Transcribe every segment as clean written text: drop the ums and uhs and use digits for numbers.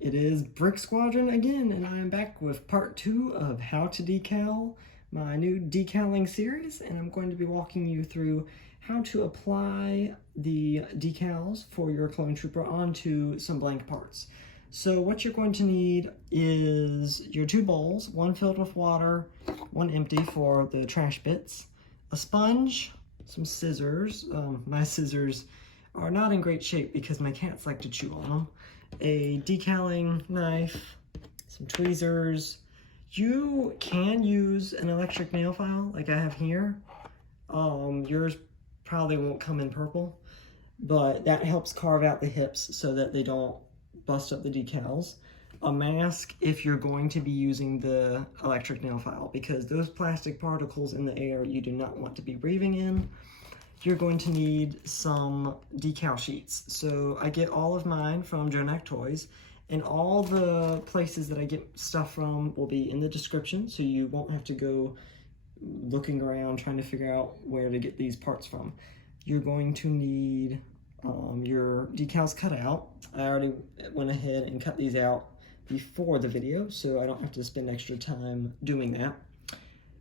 It is Brick Squadron again, and I am back with part 2 of how to decal my new decaling series, and I'm going to be walking you through how to apply the decals for your clone trooper onto some blank parts. So what you're going to need is your 2 bowls, one filled with water, one empty for the trash bits, a sponge, some scissors. My scissors are not in great shape because my cats like to chew on them. A decaling knife, some tweezers. You can use an electric nail file like I have here. Yours probably won't come in purple, but that helps carve out the hips so that they don't bust up the decals. A mask if you're going to be using the electric nail file, because those plastic particles in the air you do not want to be breathing in. You're going to need some decal sheets. So I get all of mine from Joe Knack Toys, and all the places that I get stuff from will be in the description, so you won't have to go looking around trying to figure out where to get these parts from. You're going to need your decals cut out. I already went ahead and cut these out before the video, so I don't have to spend extra time doing that.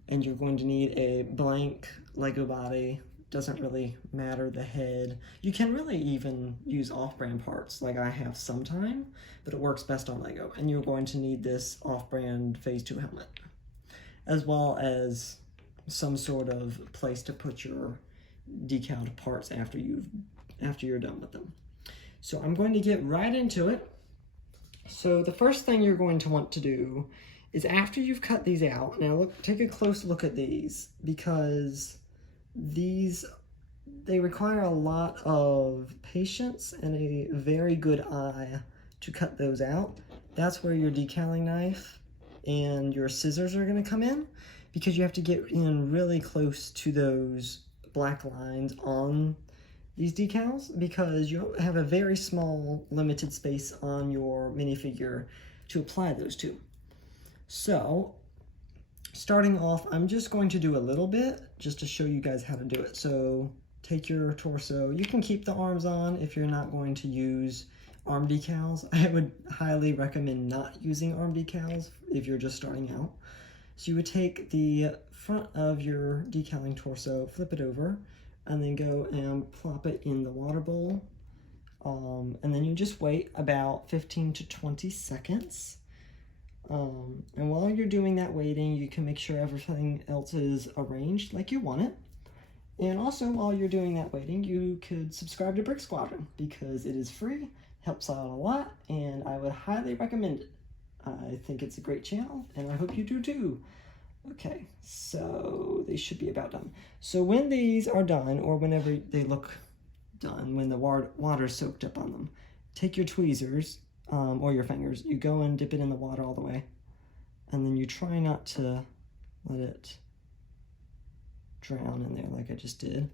And you're going to need a blank Lego body. Doesn't really matter the head. You can really even use off-brand parts like I have sometime, but it works best on Lego. And you're going to need this off-brand Phase 2 helmet, as well as some sort of place to put your decaled parts after you're done with them. So I'm going to get right into it. So the first thing you're going to want to do is, after you've cut these out, now take a close look at these, because they require a lot of patience and a very good eye to cut those out. That's where your decaling knife and your scissors are going to come in, because you have to get in really close to those black lines on these decals, because you have a very small limited space on your minifigure to apply those to. So starting off, I'm just going to do a little bit just to show you guys how to do it. So take your torso. You can keep the arms on if you're not going to use arm decals. I would highly recommend not using arm decals if you're just starting out. So you would take the front of your decaling torso, flip it over, and then go and plop it in the water bowl. And then you just wait about 15 to 20 seconds. And while you're doing that waiting, you can make sure everything else is arranged like you want it. And also, while you're doing that waiting, you could subscribe to Brick Squadron, because it is free, helps out a lot, and I would highly recommend it. I think it's a great channel, and I hope you do too. Okay, so they should be about done. So when these are done, or whenever they look done, when the water's soaked up on them, take your tweezers, or your fingers, you go and dip it in the water all the way, and then you try not to let it drown in there like I just did.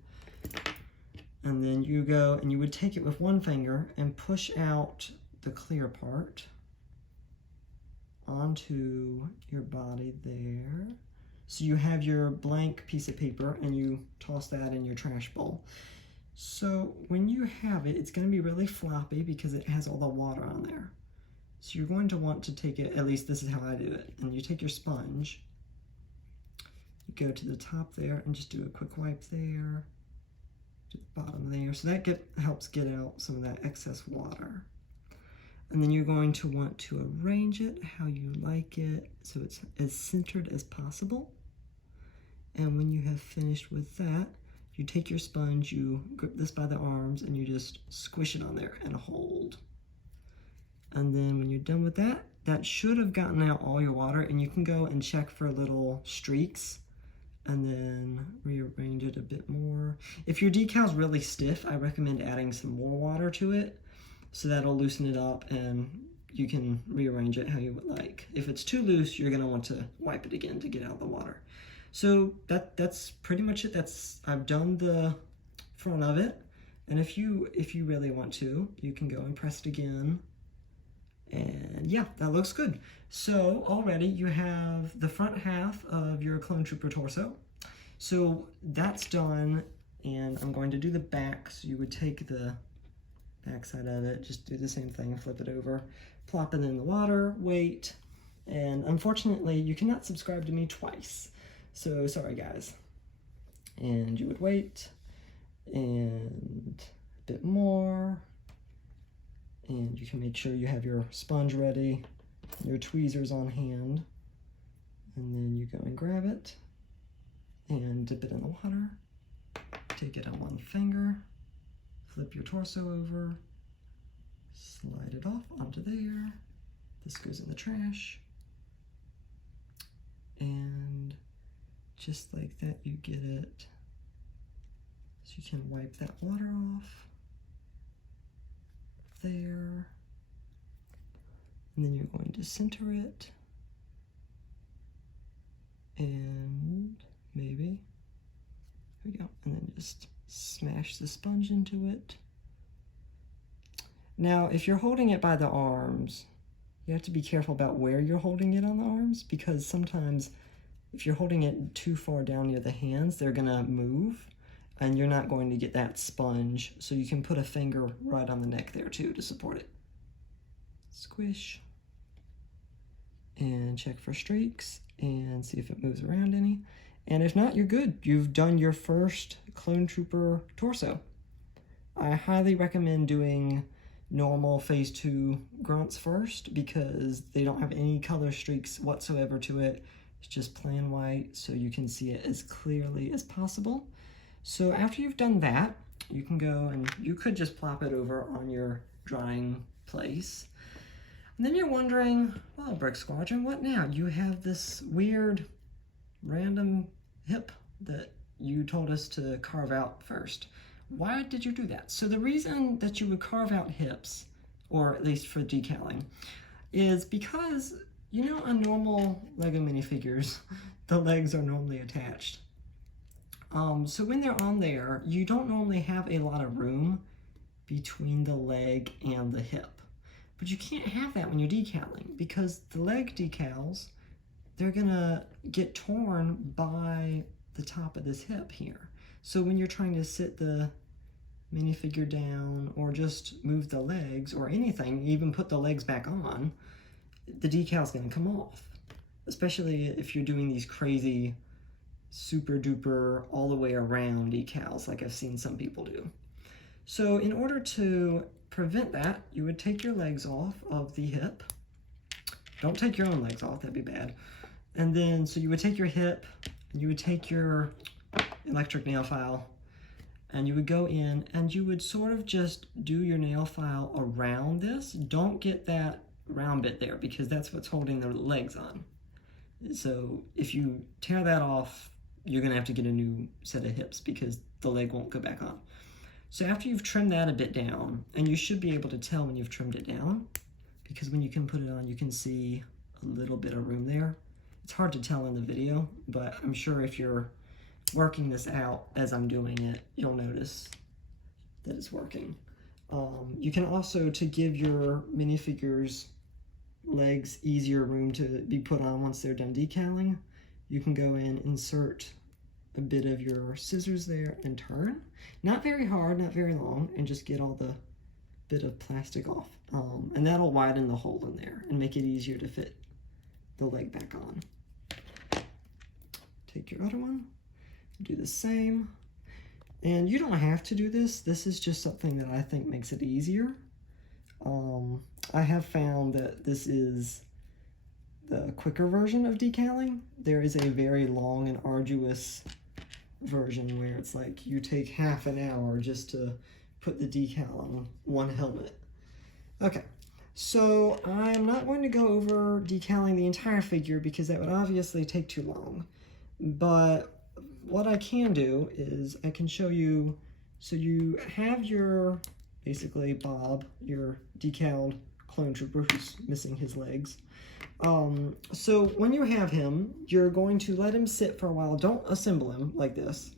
And then you go and you would take it with one finger and push out the clear part onto your body there. So you have your blank piece of paper, and you toss that in your trash bowl. So when you have it, it's going to be really floppy because it has all the water on there. So you're going to want to take it, at least this is how I do it, and you take your sponge, you go to the top there and just do a quick wipe there, to the bottom there. So that helps get out some of that excess water. And then you're going to want to arrange it how you like it, so it's as centered as possible. And when you have finished with that, you take your sponge, you grip this by the arms, and you just squish it on there and hold. And then when you're done with that, that should have gotten out all your water, and you can go and check for little streaks and then rearrange it a bit more. If your decal's really stiff, I recommend adding some more water to it, so that'll loosen it up and you can rearrange it how you would like. If it's too loose, you're gonna want to wipe it again to get out the water. So that's pretty much it. I've done the front of it, and if you really want to, you can go and press it again. And yeah, that looks good. So already you have the front half of your clone trooper torso. So that's done, and I'm going to do the back. So you would take the backside of it, just do the same thing, flip it over, plop it in the water, wait, and unfortunately you cannot subscribe to me twice, so sorry guys. And you would wait, and a bit more, and you can make sure you have your sponge ready, your tweezers on hand, and then you go and grab it and dip it in the water, take it on one finger, flip your torso over, slide it off onto there, this goes in the trash, and just like that you get it. So you can wipe that water off there, and then you're going to center it, and maybe, there we go, and then just smash the sponge into it. Now, if you're holding it by the arms, you have to be careful about where you're holding it on the arms, because sometimes if you're holding it too far down near the hands, they're gonna move, and you're not going to get that sponge, so you can put a finger right on the neck there too to support it. Squish, and check for streaks, and see if it moves around any. And if not, you're good. You've done your first Clone Trooper torso. I highly recommend doing normal phase 2 grunts first, because they don't have any color streaks whatsoever to it. It's just plain white, so you can see it as clearly as possible. So after you've done that, you can go and you could just plop it over on your drying place. And then you're wondering, well, Brick Squadron, what now? You have this weird random hip that you told us to carve out first. Why did you do that? So the reason that you would carve out hips, or at least for decaling, is because, you know, on normal Lego minifigures, the legs are normally attached. So when they're on there, you don't normally have a lot of room between the leg and the hip. But you can't have that when you're decaling, because the leg decals, they're gonna get torn by the top of this hip here. So when you're trying to sit the minifigure down, or just move the legs, or anything, even put the legs back on, the decal's gonna come off. Especially if you're doing these crazy super duper all the way around decals like I've seen some people do. So in order to prevent that, you would take your legs off of the hip. Don't take your own legs off, that'd be bad. And then, so you would take your hip, and you would take your electric nail file, and you would go in and you would sort of just do your nail file around this. Don't get that round bit there, because that's what's holding the legs on. So if you tear that off, you're gonna have to get a new set of hips, because the leg won't go back on. So after you've trimmed that a bit down, and you should be able to tell when you've trimmed it down, because when you can put it on, you can see a little bit of room there. It's hard to tell in the video, but I'm sure if you're working this out as I'm doing it, you'll notice that it's working. You can also, to give your minifigures legs easier room to be put on once they're done decaling, you can go in, insert a bit of your scissors there, and turn. Not very hard, not very long, and just get all the bit of plastic off. And that'll widen the hole in there and make it easier to fit the leg back on. Take your other one, do the same. And you don't have to do this. This is just something that I think makes it easier. I have found that this is the quicker version of decaling. There is a very long and arduous version where it's like you take half an hour just to put the decal on one helmet. Okay, so I'm not going to go over decaling the entire figure, because that would obviously take too long. But what I can do is I can show you, so you have your, basically Bob, your decaled clone trooper who's missing his legs. So when you have him, you're going to let him sit for a while. Don't assemble him like this.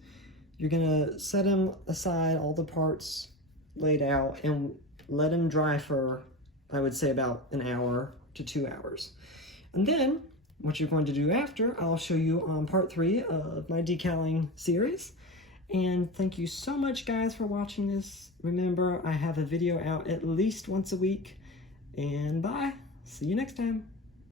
You're gonna set him aside, all the parts laid out, and let him dry for, I would say, about an hour to 2 hours. And then what you're going to do after, I'll show you on part 3 of my decaling series. And thank you so much, guys, for watching this. Remember, I have a video out at least once a week. And bye. See you next time.